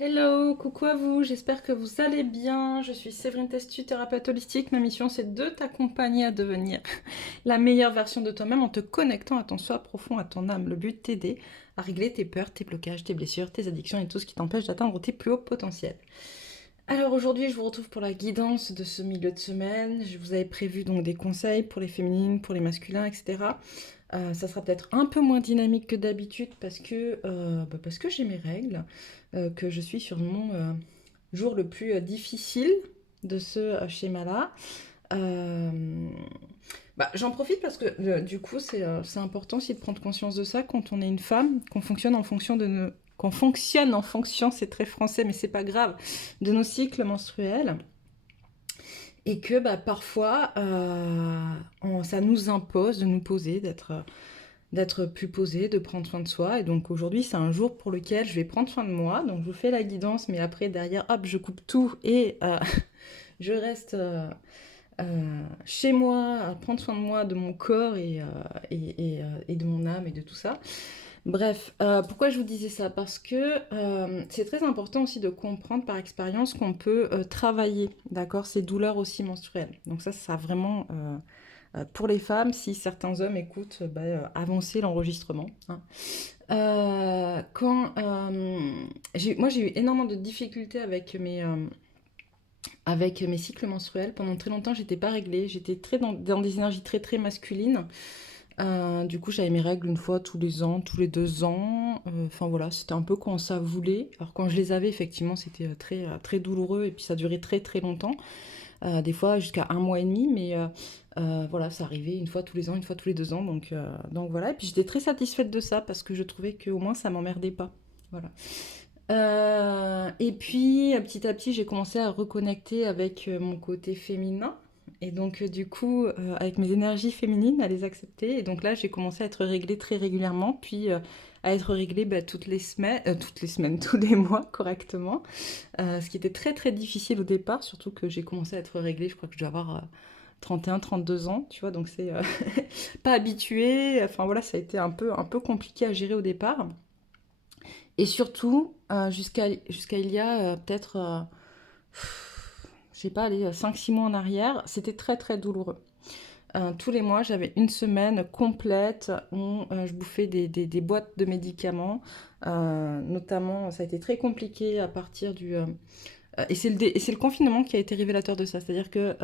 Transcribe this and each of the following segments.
Hello, coucou à vous, j'espère que vous allez bien. Je suis Séverine Testu, thérapeute holistique. Ma mission c'est de t'accompagner à devenir la meilleure version de toi-même en te connectant à ton soi profond, à ton âme. Le but t'aider à régler tes peurs, tes blocages, tes blessures, tes addictions et tout ce qui t'empêche d'atteindre tes plus hauts potentiels. Alors aujourd'hui, je vous retrouve pour la guidance de ce milieu de semaine. Je vous avais prévu donc des conseils pour les féminines, pour les masculins, etc. Ça sera peut-être un peu moins dynamique que d'habitude parce que j'ai mes règles, que je suis sur mon jour le plus difficile de ce schéma-là. Euh, J'en profite parce que du coup, c'est important aussi de prendre conscience de ça quand on est une femme, qu'on fonctionne en fonction de nos... Qu'on fonctionne en fonction, c'est très français, mais c'est pas grave, de nos cycles menstruels. Et que parfois, ça nous impose de nous poser, d'être plus posé, de prendre soin de soi. Et donc aujourd'hui, c'est un jour pour lequel je vais prendre soin de moi. Donc je vous fais la guidance, mais après, derrière, hop, je coupe tout et je reste chez moi à prendre soin de moi, de mon corps et de mon âme et de tout ça. Bref, pourquoi je vous disais ça? Parce que c'est très important aussi de comprendre par expérience qu'on peut travailler, d'accord, ces douleurs aussi menstruelles. Donc ça vraiment, pour les femmes, si certains hommes écoutent, avancez l'enregistrement, hein. Moi j'ai eu énormément de difficultés avec mes cycles menstruels. Pendant très longtemps, j'étais pas réglée, j'étais dans des énergies très très masculines. Du coup, j'avais mes règles une fois tous les ans, tous les 2 ans. Enfin voilà, c'était un peu quand ça voulait. Alors quand je les avais, effectivement, c'était très douloureux et puis ça durait très très longtemps. Des fois jusqu'à un mois et demi, mais voilà, ça arrivait une fois tous les ans, une fois tous les 2 ans. Donc voilà, et puis j'étais très satisfaite de ça parce que je trouvais qu'au moins ça m'emmerdait pas. Voilà. Et puis petit à petit, j'ai commencé à reconnecter avec mon côté féminin. Et donc, du coup, avec mes énergies féminines, à les accepter. Et donc là, j'ai commencé à être réglée très régulièrement, puis à être réglée toutes les semaines, tous les mois correctement. Ce qui était très très difficile au départ, surtout que j'ai commencé à être réglée, je crois que je dois avoir 31, 32 ans, tu vois, donc c'est pas habitué. Enfin voilà, ça a été un peu compliqué à gérer au départ. Et surtout, jusqu'à il y a peut-être, je sais pas, allez, 5-6 mois en arrière, c'était très très douloureux. Tous les mois, j'avais une semaine complète où je bouffais des boîtes de médicaments. Notamment, ça a été très compliqué à partir du... et c'est le confinement qui a été révélateur de ça. C'est-à-dire que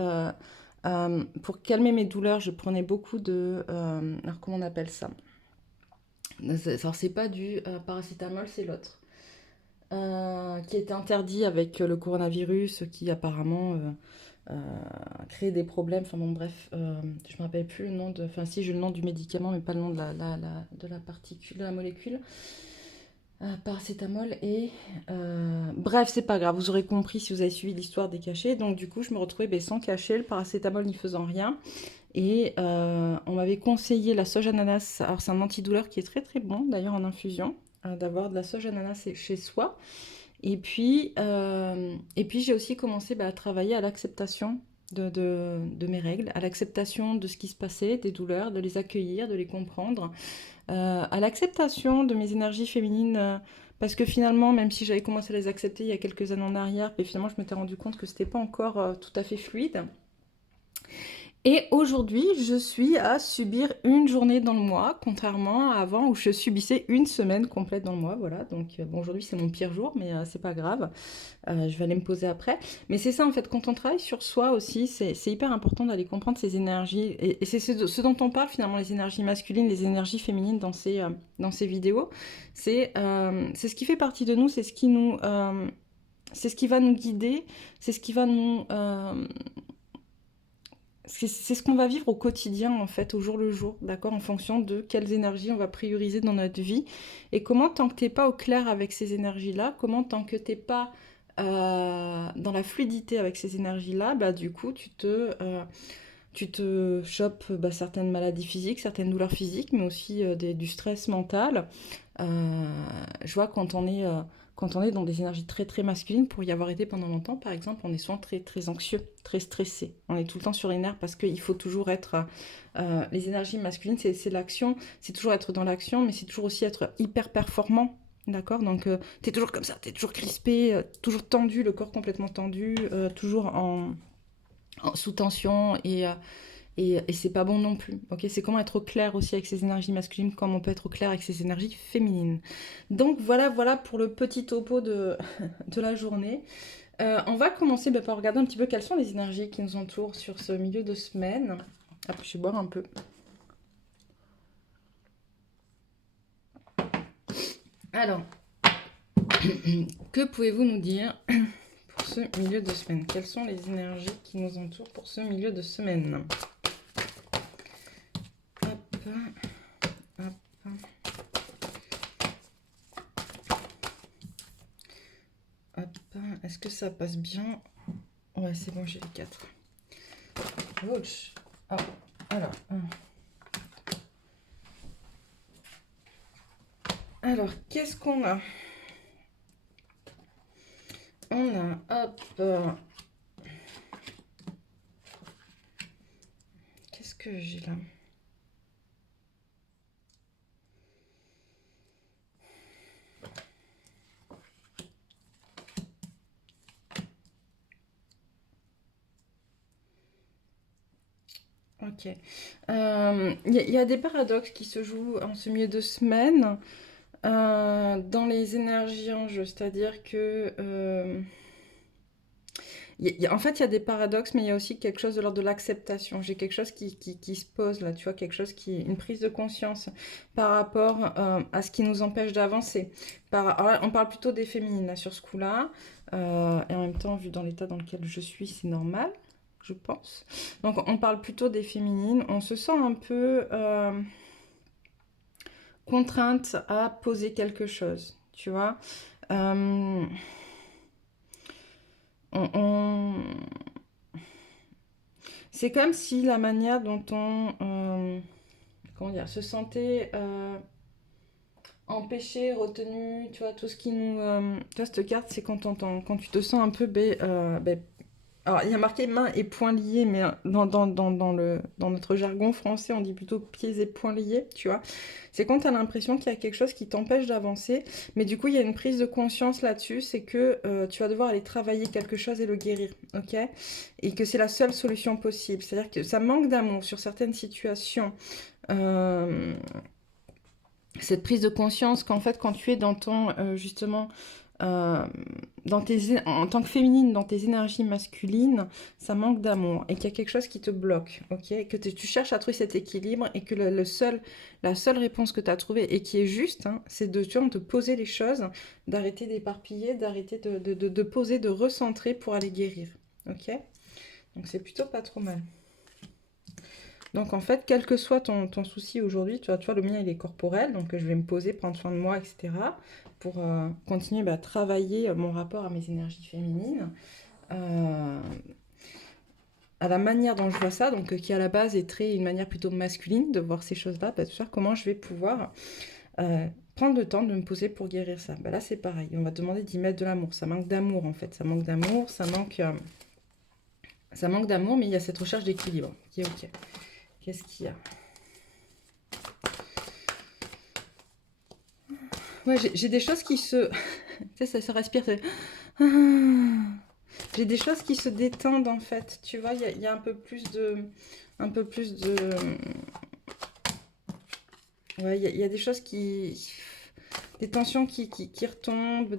pour calmer mes douleurs, je prenais beaucoup de... alors, comment on appelle ça? Alors, c'est pas du paracétamol, c'est l'autre. Qui était interdit avec le coronavirus, qui apparemment créé des problèmes. Enfin bon, bref, je me rappelle plus le nom de. Enfin, si, j'ai le nom du médicament, mais pas le nom de la particule, de la molécule. Paracétamol et. Bref, c'est pas grave, vous aurez compris si vous avez suivi l'histoire des cachets. Donc, du coup, je me retrouvais sans cachet, le paracétamol n'y faisant rien. Et on m'avait conseillé la sauge ananas. Alors, c'est un antidouleur qui est très très bon, d'ailleurs, en infusion, d'avoir de la sauge ananas chez soi. Et puis j'ai aussi commencé à travailler à l'acceptation de mes règles, à l'acceptation de ce qui se passait, des douleurs, de les accueillir, de les comprendre, à l'acceptation de mes énergies féminines, parce que finalement, même si j'avais commencé à les accepter il y a quelques années en arrière, et finalement je m'étais rendu compte que c'était pas encore tout à fait fluide. Et aujourd'hui, je suis à subir une journée dans le mois, contrairement à avant où je subissais une semaine complète dans le mois. Voilà, donc bon, aujourd'hui c'est mon pire jour, mais c'est pas grave. Je vais aller me poser après. Mais c'est ça en fait, quand on travaille sur soi aussi, c'est hyper important d'aller comprendre ses énergies. Et c'est ce dont on parle finalement, les énergies masculines, les énergies féminines dans ces vidéos. C'est ce qui fait partie de nous, c'est ce qui va nous guider, c'est ce qui va nous... c'est ce qu'on va vivre au quotidien, en fait, au jour le jour, d'accord, en fonction de quelles énergies on va prioriser dans notre vie. Et comment, tant que t'es pas au clair avec ces énergies-là, comment, tant que t'es pas dans la fluidité avec ces énergies-là, du coup, tu te chopes certaines maladies physiques, certaines douleurs physiques, mais aussi du stress mental. Euh, je vois quand on est dans des énergies très très masculines, pour y avoir été pendant longtemps, par exemple, on est souvent très très anxieux, très stressé. On est tout le temps sur les nerfs parce qu'il faut toujours être... les énergies masculines, c'est l'action, c'est toujours être dans l'action, mais c'est toujours aussi être hyper performant. D'accord? Donc, tu es toujours comme ça, tu es toujours crispé, toujours tendu, le corps complètement tendu, toujours sous tension et c'est pas bon non plus. Ok? C'est comment être au clair aussi avec ses énergies masculines, comme on peut être au clair avec ses énergies féminines. Donc, voilà pour le petit topo de, de la journée. On va commencer par regarder un petit peu quelles sont les énergies qui nous entourent sur ce milieu de semaine. Hop, je vais boire un peu. Alors, que pouvez-vous nous dire pour ce milieu de semaine? Quelles sont les énergies qui nous entourent pour ce milieu de semaine? Hop, hop. Hop, est-ce que ça passe bien? Ouais, c'est bon, j'ai les 4. Ouch. Ah, alors. Alors, qu'est-ce qu'on a? On a, hop. Qu'est-ce que j'ai là? Ok. Il y a des paradoxes qui se jouent en ce milieu de semaine dans les énergies en jeu. C'est-à-dire que... en fait, il y a des paradoxes, mais il y a aussi quelque chose de l'ordre de l'acceptation. J'ai quelque chose qui se pose là, tu vois, quelque chose une prise de conscience par rapport à ce qui nous empêche d'avancer. Alors, on parle plutôt des féminines là, sur ce coup-là. Et en même temps, vu dans l'état dans lequel je suis, c'est normal, je pense. Donc, on parle plutôt des féminines. On se sent un peu contrainte à poser quelque chose, tu vois. On, C'est comme si la manière dont comment dire, se sentait empêché, retenu, tu vois, tout ce qui nous... tu vois, cette carte, c'est quand tu te sens un peu... alors, il y a marqué mains et poings liés, mais dans notre jargon français, on dit plutôt pieds et poings liés, tu vois. C'est quand tu as l'impression qu'il y a quelque chose qui t'empêche d'avancer, mais du coup, il y a une prise de conscience là-dessus, c'est que tu vas devoir aller travailler quelque chose et le guérir, ok? Et que c'est la seule solution possible. C'est-à-dire que ça manque d'amour sur certaines situations. Euh, Cette prise de conscience qu'en fait, quand tu es dans ton, justement, euh, en tant que féminine, dans tes énergies masculines, ça manque d'amour et qu'il y a quelque chose qui te bloque, ok? Que tu cherches à trouver cet équilibre et que la seule réponse que tu as trouvée et qui est juste, hein, c'est de poser les choses, d'arrêter d'éparpiller, d'arrêter de poser, de recentrer pour aller guérir, ok? Donc c'est plutôt pas trop mal. Donc en fait, quel que soit ton souci aujourd'hui, tu vois, le mien il est corporel, donc je vais me poser, prendre soin de moi, etc. pour continuer à travailler mon rapport à mes énergies féminines, euh, à la manière dont je vois ça, donc qui à la base est une manière plutôt masculine de voir ces choses-là, tout ça, comment je vais pouvoir prendre le temps de me poser pour guérir ça. Là c'est pareil, on va demander d'y mettre de l'amour, ça manque d'amour en fait, ça manque d'amour, ça manque d'amour, mais il y a cette recherche d'équilibre qui est ok. Qu'est-ce qu'il y a? Ouais, j'ai des choses qui se... tu sais, ça respire. J'ai des choses qui se détendent en fait. Tu vois, il y a un peu plus de... Un peu plus de... Ouais, il y a des choses qui... Des tensions qui retombent,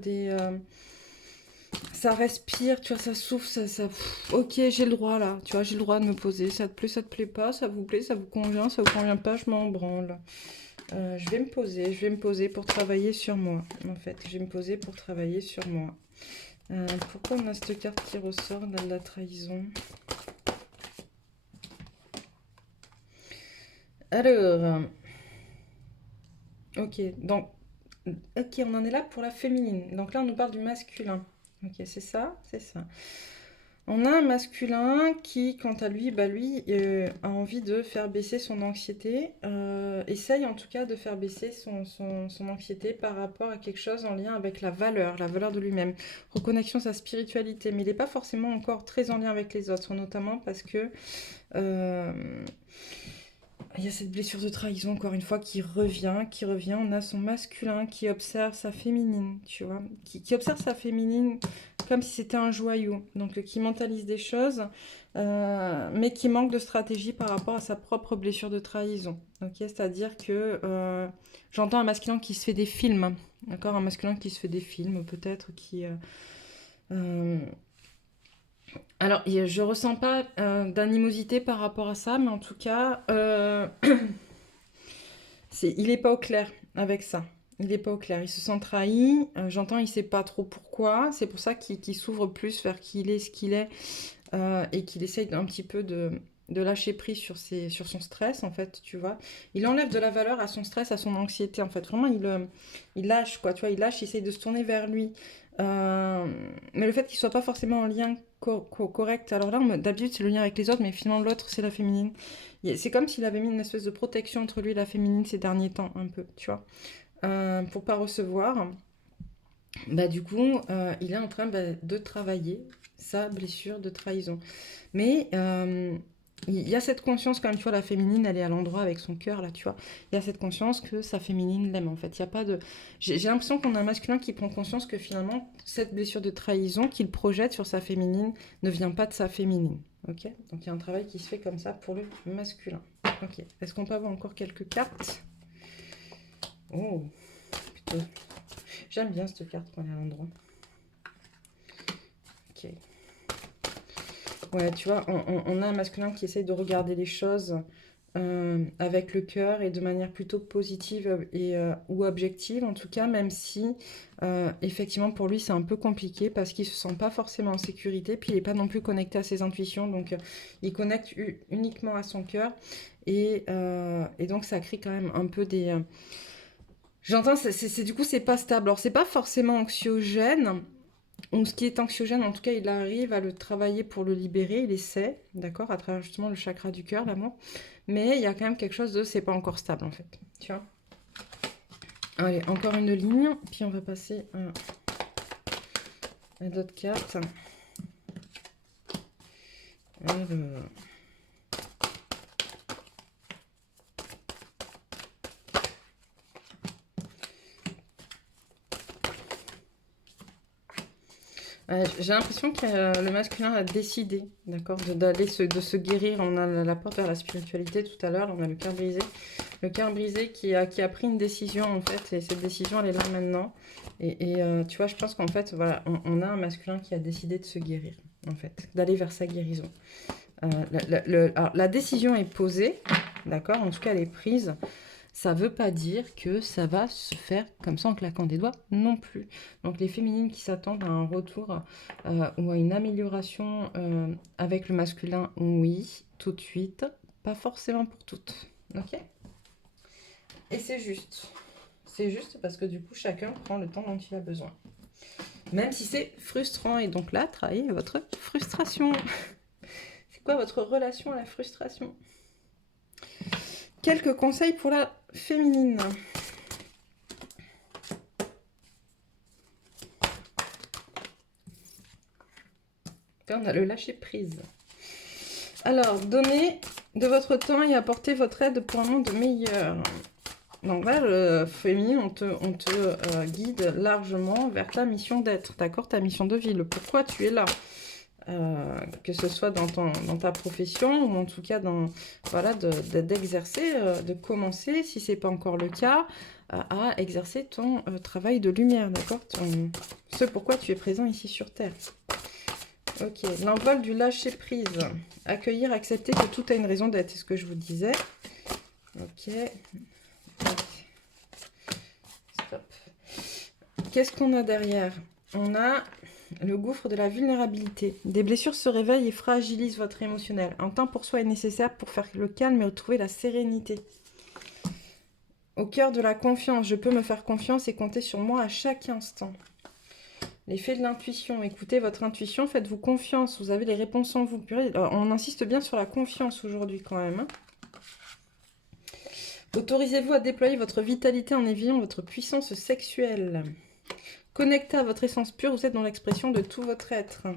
ça respire, tu vois, ça souffle, Ok, j'ai le droit là, tu vois, j'ai le droit de me poser. Ça te plaît pas, ça vous plaît, ça vous convient pas, je m'en branle. Je vais me poser pour travailler sur moi, en fait. Je vais me poser pour travailler sur moi. Pourquoi on a cette carte qui ressort, là, de la trahison? Alors, ok, donc, ok, on en est là pour la féminine. Donc là, on nous parle du masculin. Ok, c'est ça, c'est ça. On a un masculin qui, quant à lui, lui a envie de faire baisser son anxiété, essaye en tout cas de faire baisser son anxiété par rapport à quelque chose en lien avec la valeur de lui-même, reconnexion sa spiritualité, mais il n'est pas forcément encore très en lien avec les autres, notamment parce que il y a cette blessure de trahison, encore une fois, qui revient, qui revient. On a son masculin qui observe sa féminine, tu vois. Qui observe sa féminine comme si c'était un joyau. Donc, qui mentalise des choses, mais qui manque de stratégie par rapport à sa propre blessure de trahison. Ok, c'est-à-dire que j'entends un masculin qui se fait des films. D'accord, un masculin qui se fait des films, peut-être, qui... Alors, je ressens pas d'animosité par rapport à ça, mais en tout cas, il est pas au clair avec ça. Il est pas au clair. Il se sent trahi. J'entends, il sait pas trop pourquoi. C'est pour ça qu'il s'ouvre plus vers qui il est, ce qu'il est, et qu'il essaye un petit peu de lâcher prise sur son stress, en fait, tu vois. Il enlève de la valeur à son stress, à son anxiété, en fait. Vraiment, il lâche, quoi, tu vois. Il lâche, il essaye de se tourner vers lui. Mais le fait qu'il soit pas forcément en lien correct. Alors là, d'habitude, c'est le lien avec les autres, mais finalement, l'autre, c'est la féminine. C'est comme s'il avait mis une espèce de protection entre lui et la féminine ces derniers temps, un peu, tu vois. Pour pas recevoir. Bah, du coup, il est en train de travailler sa blessure de trahison. Mais il y a cette conscience quand même, tu vois, la féminine, elle est à l'endroit avec son cœur, là, tu vois. Il y a cette conscience que sa féminine l'aime, en fait. Il y a pas de... J'ai l'impression qu'on a un masculin qui prend conscience que finalement, cette blessure de trahison qu'il projette sur sa féminine ne vient pas de sa féminine. Ok. Donc il y a un travail qui se fait comme ça pour le masculin. Ok. Est-ce qu'on peut avoir encore quelques cartes? Oh, putain. J'aime bien cette carte quand elle est à l'endroit. Ok. Ouais, tu vois, on a un masculin qui essaye de regarder les choses avec le cœur et de manière plutôt positive ou objective, en tout cas, même si effectivement pour lui c'est un peu compliqué parce qu'il se sent pas forcément en sécurité, puis il n'est pas non plus connecté à ses intuitions, donc il connecte uniquement à son cœur et donc ça crée quand même un peu des... J'entends, du coup c'est pas stable. Alors c'est pas forcément anxiogène, ou ce qui est anxiogène, en tout cas, il arrive à le travailler pour le libérer, il essaie, d'accord, à travers justement le chakra du cœur, l'amour. Mais il y a quand même quelque chose de, c'est pas encore stable en fait, tu vois. Allez, encore une ligne, puis on va passer à d'autres cartes. Alors... j'ai l'impression que le masculin a décidé, d'accord, de se guérir. On a la porte vers la spiritualité tout à l'heure, on a le cœur brisé. Le cœur brisé qui a pris une décision, en fait, et cette décision, elle est là maintenant. Et tu vois, je pense qu'en fait, voilà, on a un masculin qui a décidé de se guérir, en fait, d'aller vers sa guérison. Alors, la décision est posée, d'accord, en tout cas, elle est prise. Ça ne veut pas dire que ça va se faire comme ça en claquant des doigts non plus. Donc les féminines qui s'attendent à un retour ou à une amélioration avec le masculin, oui, tout de suite. Pas forcément pour toutes. Ok. Et c'est juste. C'est juste parce que du coup, chacun prend le temps dont il a besoin. Même si c'est frustrant. Et donc là, travaillez votre frustration. C'est quoi votre relation à la frustration? Quelques conseils pour la féminine. Là, on a le lâcher prise. Alors, donnez de votre temps et apportez votre aide pour un monde meilleur. Donc là, le féminin, on te guide largement vers ta mission d'être, d'accord? Ta mission de vie, le pourquoi tu es là. Que ce soit dans ta profession ou en tout cas d'exercer, de commencer, si ce n'est pas encore le cas, à exercer ton travail de lumière, d'accord? Ce pourquoi tu es présent ici sur Terre. Ok, l'envol du lâcher prise. Accueillir, accepter que tout a une raison d'être, c'est ce que je vous disais. Ok. Stop. Qu'est-ce qu'on a derrière? On a le gouffre de la vulnérabilité. Des blessures se réveillent et fragilisent votre émotionnel. Un temps pour soi est nécessaire pour faire le calme et retrouver la sérénité. Au cœur de la confiance, je peux me faire confiance et compter sur moi à chaque instant. L'effet de l'intuition, écoutez votre intuition, faites-vous confiance, vous avez les réponses en vous. On insiste bien sur la confiance aujourd'hui quand même. Hein. Autorisez-vous à déployer votre vitalité en éveillant votre puissance sexuelle. Connecté à votre essence pure, vous êtes dans l'expression de tout votre être.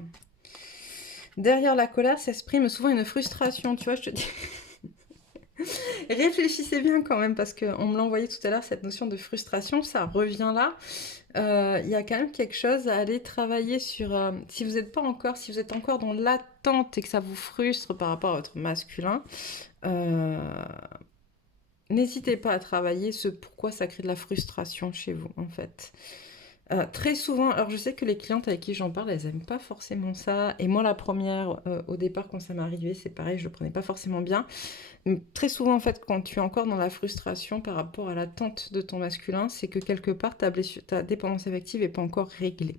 Derrière la colère s'exprime souvent une frustration, tu vois, je te dis. Réfléchissez bien quand même, parce qu'on me l'a envoyé tout à l'heure, cette notion de frustration, ça revient là. Il y a quand même quelque chose à aller travailler sur... si vous n'êtes pas encore, si vous êtes encore dans l'attente et que ça vous frustre par rapport à votre masculin, euh, n'hésitez pas à travailler ce pourquoi ça crée de la frustration chez vous, en fait. Très souvent, alors je sais que les clientes avec qui j'en parle, elles aiment pas forcément ça. Et moi, la première, au départ, quand ça m'est arrivé, c'est pareil, je le prenais pas forcément bien. Mais très souvent, en fait, quand tu es encore dans la frustration par rapport à l'attente de ton masculin, c'est que quelque part, ta dépendance affective n'est pas encore réglée.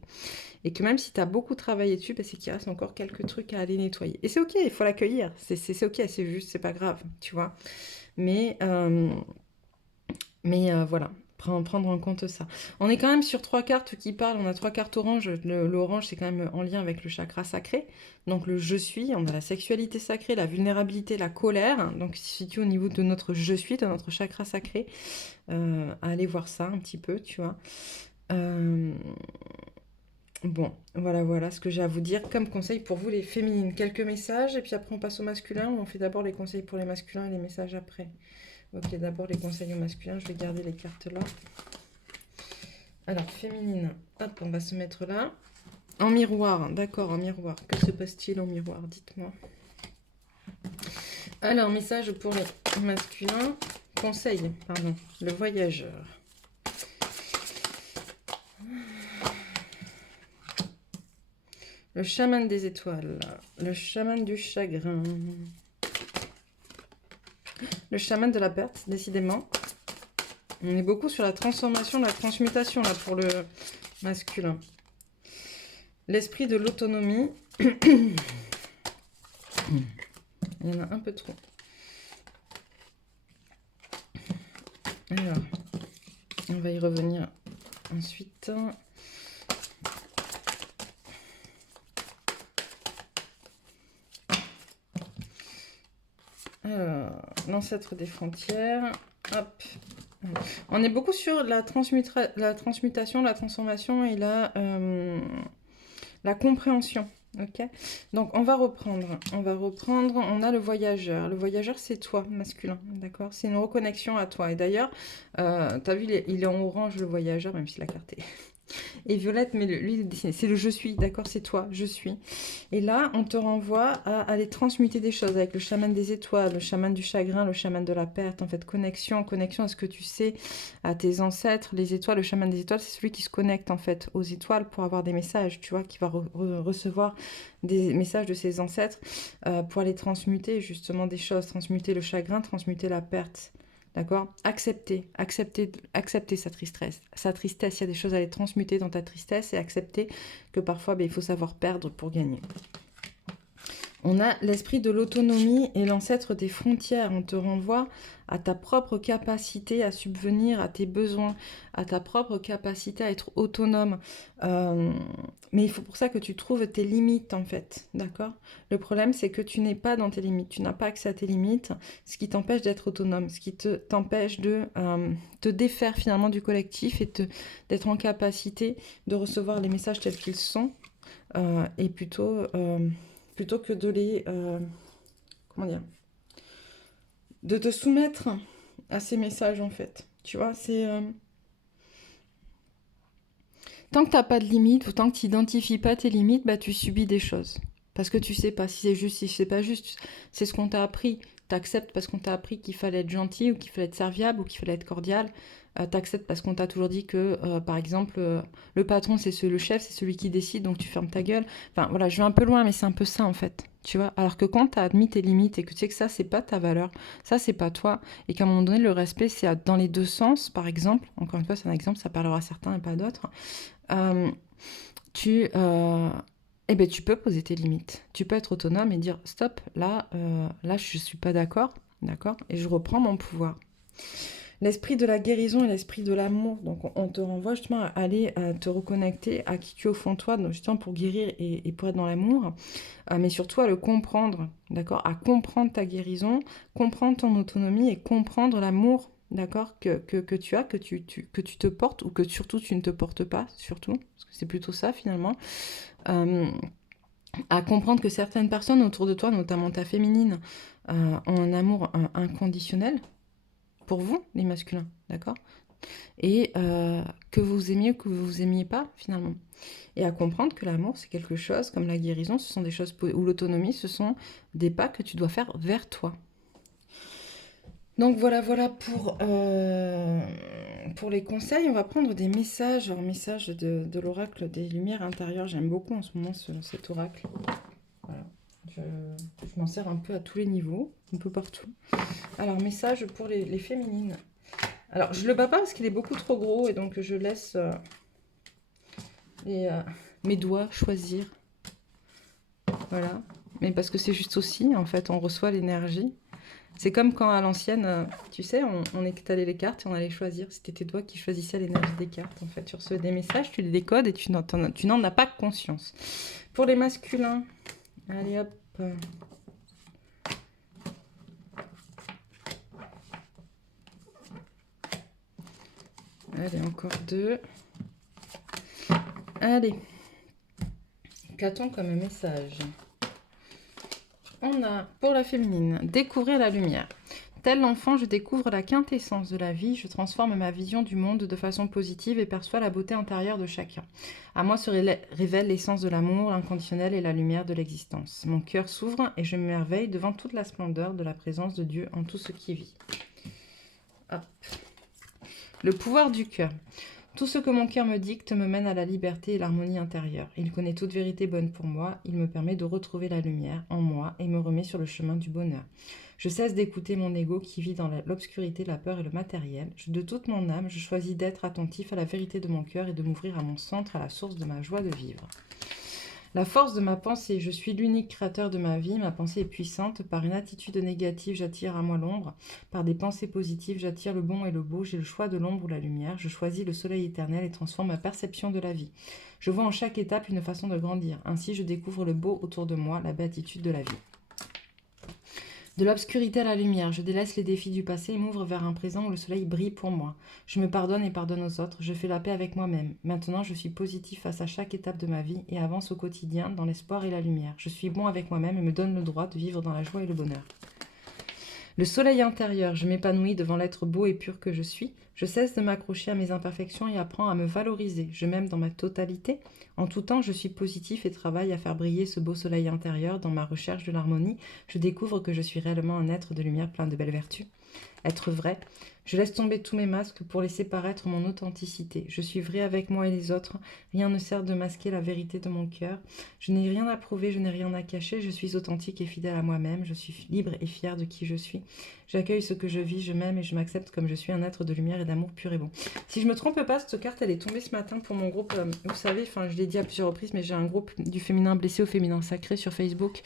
Et que même si tu as beaucoup travaillé dessus, bah, c'est qu'il reste encore quelques trucs à aller nettoyer. Et c'est ok, il faut l'accueillir. C'est ok, c'est juste, c'est pas grave, tu vois. Mais, voilà, prendre en compte ça. On est quand même sur 3 cartes qui parlent. On a 3 cartes orange. L'orange, c'est quand même en lien avec le chakra sacré. Donc le je suis, on a la sexualité sacrée, la vulnérabilité, la colère. Donc si se situe au niveau de notre je suis, de notre chakra sacré. Allez voir ça un petit peu, tu vois. Bon, voilà ce que j'ai à vous dire comme conseil pour vous les féminines. Quelques messages et puis après on passe au masculin ou on fait d'abord les conseils pour les masculins et les messages après. Ok, d'abord les conseils au masculin, je vais garder les cartes là. Alors, féminine, hop, on va se mettre là. En miroir, d'accord, en miroir. Que se passe-t-il en miroir? Dites-moi. Alors, message pour les masculins. Conseil, pardon. Le voyageur. Le chaman des étoiles. Le chaman du chagrin. Le chaman de la perte, décidément. On est beaucoup sur la transformation, la transmutation, là, pour le masculin. L'esprit de l'autonomie. Il y en a un peu trop. Alors, on va y revenir ensuite. Alors, l'ancêtre des frontières. Hop. On est beaucoup sur la transmutation, la transformation et la compréhension. Ok. Donc, on va reprendre. On a le voyageur. Le voyageur, c'est toi, masculin. D'accord. C'est une reconnexion à toi. Et d'ailleurs, tu as vu, il est en orange, le voyageur, même si la carte est violette, mais lui, il est dessiné. C'est le je suis. D'accord. C'est toi, je suis. Et là, on te renvoie à aller transmuter des choses avec le chaman des étoiles, le chaman du chagrin, le chaman de la perte. En fait, connexion à ce que tu sais, à tes ancêtres, les étoiles. Le chaman des étoiles, c'est celui qui se connecte en fait aux étoiles pour avoir des messages, tu vois, qui va recevoir des messages de ses ancêtres pour aller transmuter justement des choses, transmuter le chagrin, transmuter la perte. D'accord. Accepter sa tristesse. Il y a des choses à aller transmuter dans ta tristesse et accepter que parfois, il faut savoir perdre pour gagner. On a l'esprit de l'autonomie et l'ancêtre des frontières. On te renvoie à ta propre capacité à subvenir à tes besoins, à ta propre capacité à être autonome. Mais il faut pour ça que tu trouves tes limites, en fait. D'accord? Le problème, c'est que tu n'es pas dans tes limites. Tu n'as pas accès à tes limites, ce qui t'empêche d'être autonome, ce qui t'empêche de te défaire finalement du collectif et d'être en capacité de recevoir les messages tels qu'ils sont et plutôt que de les... comment dire? De te soumettre à ces messages, en fait. Tu vois, c'est... tant que tu n'as pas de limites, ou tant que tu n'identifies pas tes limites, bah, tu subis des choses. Parce que tu sais pas si c'est juste, si c'est pas juste. C'est ce qu'on t'a appris. T'acceptes parce qu'on t'a appris qu'il fallait être gentil, ou qu'il fallait être serviable, ou qu'il fallait être cordial. T'acceptes parce qu'on t'a toujours dit que, par exemple, le patron, le chef, c'est celui qui décide, donc tu fermes ta gueule. Enfin, voilà, je vais un peu loin, mais c'est un peu ça, en fait. Tu vois, alors que quand tu as admis tes limites et que tu sais que ça, c'est pas ta valeur, ça, c'est pas toi, et qu'à un moment donné, le respect, c'est dans les deux sens, par exemple. Encore une fois, c'est un exemple, ça parlera à certains et pas à d'autres. Eh ben, tu peux poser tes limites. Tu peux être autonome et dire stop, là, je suis pas d'accord, et je reprends mon pouvoir. L'esprit de la guérison et l'esprit de l'amour. Donc, on te renvoie justement à aller te reconnecter à qui tu es au fond de toi, donc justement pour guérir et pour être dans l'amour, mais surtout à le comprendre, d'accord? À comprendre ta guérison, comprendre ton autonomie et comprendre l'amour, d'accord? Que tu as, que tu te portes ou que surtout tu ne te portes pas, surtout, parce que c'est plutôt ça finalement. À comprendre que certaines personnes autour de toi, notamment ta féminine, ont un amour inconditionnel, pour vous, les masculins, d'accord? Et que vous aimiez ou que vous aimiez pas, finalement. Et à comprendre que l'amour, c'est quelque chose, comme la guérison, ce sont des choses, ou l'autonomie, ce sont des pas que tu dois faire vers toi. Donc voilà pour les conseils. On va prendre des messages, un message de l'oracle des lumières intérieures. J'aime beaucoup en ce moment cet oracle. Voilà. Je m'en sers un peu à tous les niveaux, un peu partout. Alors, message pour les féminines. Alors, je ne le bats pas parce qu'il est beaucoup trop gros et donc je laisse mes doigts choisir. Voilà. Mais parce que c'est juste aussi, en fait, on reçoit l'énergie. C'est comme quand à l'ancienne, tu sais, on étalait les cartes et on allait choisir. C'était tes doigts qui choisissaient l'énergie des cartes. En fait, tu recevais des messages, tu les décodes et tu n'en as pas conscience. Pour les masculins, allez hop. Allez, encore 2. Allez. Qu'a-t-on comme message? On a, pour la féminine, découvrir la lumière. Tel l'enfant, je découvre la quintessence de la vie, je transforme ma vision du monde de façon positive et perçois la beauté intérieure de chacun. À moi se révèle l'essence de l'amour, l'inconditionnel et la lumière de l'existence. Mon cœur s'ouvre et je m'émerveille devant toute la splendeur de la présence de Dieu en tout ce qui vit. Hop. Le pouvoir du cœur. Tout ce que mon cœur me dicte me mène à la liberté et l'harmonie intérieure. Il connaît toute vérité bonne pour moi, il me permet de retrouver la lumière en moi et me remet sur le chemin du bonheur. Je cesse d'écouter mon ego qui vit dans l'obscurité, la peur et le matériel. De toute mon âme, je choisis d'être attentif à la vérité de mon cœur et de m'ouvrir à mon centre, à la source de ma joie de vivre. La force de ma pensée, je suis l'unique créateur de ma vie, ma pensée est puissante, par une attitude négative j'attire à moi l'ombre, par des pensées positives j'attire le bon et le beau, j'ai le choix de l'ombre ou la lumière, je choisis le soleil éternel et transforme ma perception de la vie. Je vois en chaque étape une façon de grandir, ainsi je découvre le beau autour de moi, la béatitude de la vie. De l'obscurité à la lumière, je délaisse les défis du passé et m'ouvre vers un présent où le soleil brille pour moi. Je me pardonne et pardonne aux autres, je fais la paix avec moi-même. Maintenant, je suis positif face à chaque étape de ma vie et avance au quotidien dans l'espoir et la lumière. Je suis bon avec moi-même et me donne le droit de vivre dans la joie et le bonheur. Le soleil intérieur, je m'épanouis devant l'être beau et pur que je suis. Je cesse de m'accrocher à mes imperfections et apprends à me valoriser. Je m'aime dans ma totalité. En tout temps, je suis positif et travaille à faire briller ce beau soleil intérieur dans ma recherche de l'harmonie. Je découvre que je suis réellement un être de lumière plein de belles vertus. Être vrai. Je laisse tomber tous mes masques pour laisser paraître mon authenticité. Je suis vrai avec moi et les autres. Rien ne sert de masquer la vérité de mon cœur. Je n'ai rien à prouver, je n'ai rien à cacher. Je suis authentique et fidèle à moi-même. Je suis libre et fière de qui je suis. J'accueille ce que je vis, je m'aime et je m'accepte comme je suis un être de lumière et d'amour pur et bon. Si je me trompe pas, cette carte, elle est tombée ce matin pour mon groupe. Vous savez, je l'ai dit à plusieurs reprises, mais j'ai un groupe du féminin blessé au féminin sacré sur Facebook.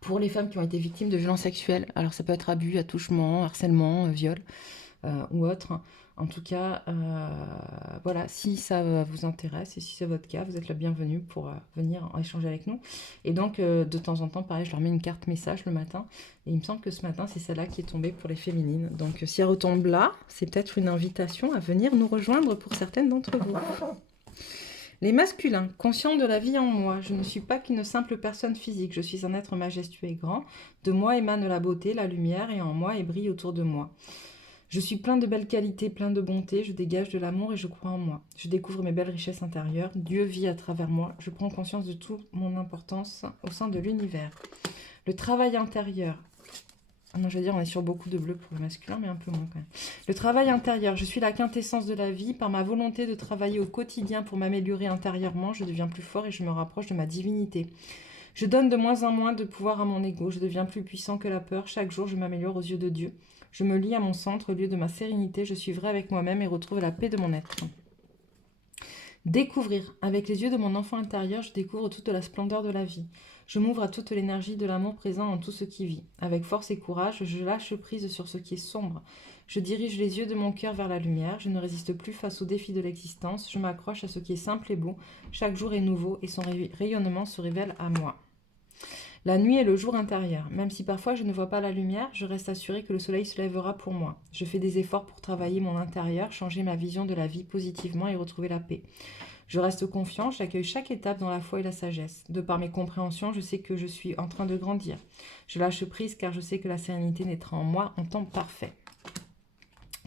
Pour les femmes qui ont été victimes de violences sexuelles. Alors ça peut être abus, attouchement, harcèlement, viol ou autre. En tout cas, voilà, si ça vous intéresse et si c'est votre cas, vous êtes la bienvenue pour venir échanger avec nous. Et donc, de temps en temps, pareil, je leur mets une carte message le matin. Et il me semble que ce matin, c'est celle-là qui est tombée pour les féminines. Donc, si elle retombe là, c'est peut-être une invitation à venir nous rejoindre pour certaines d'entre vous. Les masculins, conscients de la vie en moi, je ne suis pas qu'une simple personne physique, je suis un être majestueux et grand. De moi émane la beauté, la lumière, et en moi et brille autour de moi. Je suis plein de belles qualités, plein de bonté, je dégage de l'amour et je crois en moi. Je découvre mes belles richesses intérieures, Dieu vit à travers moi, je prends conscience de toute mon importance au sein de l'univers. Le travail intérieur. Non, je veux dire, on est sur beaucoup de bleu pour le masculin, mais un peu moins quand même. Le travail intérieur. Je suis la quintessence de la vie. Par ma volonté de travailler au quotidien pour m'améliorer intérieurement, je deviens plus fort et je me rapproche de ma divinité. Je donne de moins en moins de pouvoir à mon ego. Je deviens plus puissant que la peur. Chaque jour, je m'améliore aux yeux de Dieu. Je me lie à mon centre, au lieu de ma sérénité. Je suis vrai avec moi-même et retrouve la paix de mon être. Découvrir. Avec les yeux de mon enfant intérieur, je découvre toute la splendeur de la vie. Je m'ouvre à toute l'énergie de l'amour présent en tout ce qui vit. Avec force et courage, je lâche prise sur ce qui est sombre. Je dirige les yeux de mon cœur vers la lumière. Je ne résiste plus face aux défis de l'existence. Je m'accroche à ce qui est simple et beau. Chaque jour est nouveau et son rayonnement se révèle à moi. La nuit est le jour intérieur. Même si parfois je ne vois pas la lumière, je reste assurée que le soleil se lèvera pour moi. Je fais des efforts pour travailler mon intérieur, changer ma vision de la vie positivement et retrouver la paix. Je reste confiant, j'accueille chaque étape dans la foi et la sagesse. De par mes compréhensions, je sais que je suis en train de grandir. Je lâche prise car je sais que la sérénité naîtra en moi en temps parfait.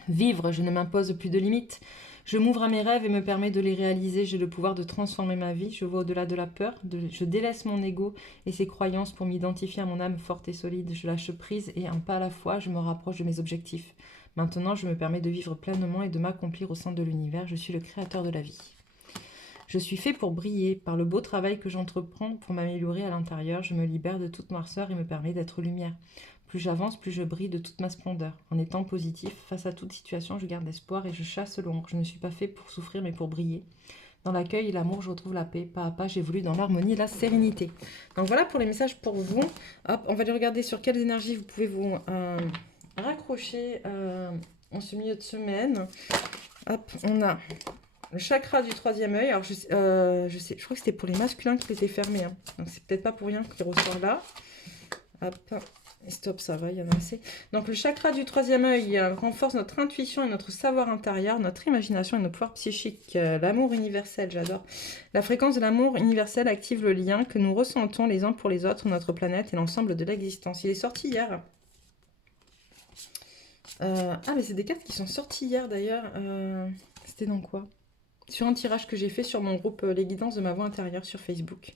Vivre, je ne m'impose plus de limites. Je m'ouvre à mes rêves et me permets de les réaliser. J'ai le pouvoir de transformer ma vie. Je vois au-delà de la peur. Je délaisse mon ego et ses croyances pour m'identifier à mon âme forte et solide. Je lâche prise et un pas à la fois, je me rapproche de mes objectifs. Maintenant, je me permets de vivre pleinement et de m'accomplir au sein de l'univers. Je suis le créateur de la vie. Je suis fait pour briller. Par le beau travail que j'entreprends pour m'améliorer à l'intérieur, je me libère de toute noirceur et me permets d'être lumière. Plus j'avance, plus je brille de toute ma splendeur. En étant positif, face à toute situation, je garde espoir et je chasse l'ombre. Je ne suis pas fait pour souffrir, mais pour briller. Dans l'accueil et l'amour, je retrouve la paix. Pas à pas, j'évolue dans l'harmonie et la sérénité. Donc voilà pour les messages pour vous. Hop, on va aller regarder sur quelles énergies vous pouvez vous raccrocher en ce milieu de semaine. Hop, on a le chakra du troisième œil. Alors, je crois que c'était pour les masculins qui étaient fermés. Hein. Donc, c'est peut-être pas pour rien qu'il ressort là. Hop, stop, ça va, il y en a assez. Donc, le chakra du troisième œil renforce notre intuition et notre savoir intérieur, notre imagination et nos pouvoirs psychiques. L'amour universel, j'adore. La fréquence de l'amour universel active le lien que nous ressentons les uns pour les autres, notre planète et l'ensemble de l'existence. Il est sorti hier. Mais c'est des cartes qui sont sorties hier d'ailleurs. C'était dans quoi? Sur un tirage que j'ai fait sur mon groupe Les Guidances de ma voix intérieure sur Facebook.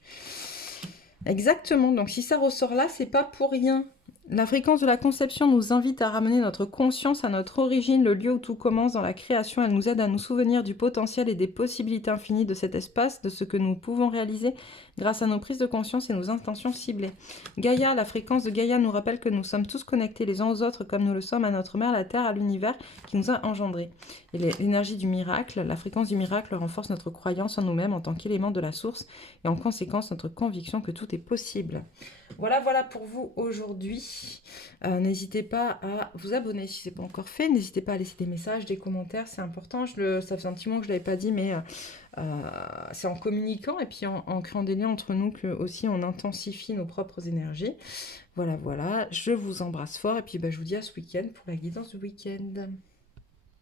Exactement, donc si ça ressort là, c'est pas pour rien. La fréquence de la conception nous invite à ramener notre conscience à notre origine, le lieu où tout commence dans la création. Elle nous aide à nous souvenir du potentiel et des possibilités infinies de cet espace, de ce que nous pouvons réaliser grâce à nos prises de conscience et nos intentions ciblées. Gaïa, la fréquence de Gaïa nous rappelle que nous sommes tous connectés les uns aux autres comme nous le sommes à notre mère, la Terre, à l'univers qui nous a engendrés. Et l'énergie du miracle, la fréquence du miracle renforce notre croyance en nous-mêmes en tant qu'élément de la source et en conséquence notre conviction que tout est possible. Voilà pour vous aujourd'hui. N'hésitez pas à vous abonner si ce n'est pas encore fait. N'hésitez pas à laisser des messages, des commentaires, c'est important. Ça fait un petit moment que je ne l'avais pas dit, mais c'est en communiquant et puis en créant des liens entre nous que aussi on intensifie nos propres énergies. Voilà. Je vous embrasse fort et puis je vous dis à ce week-end pour la guidance du week-end.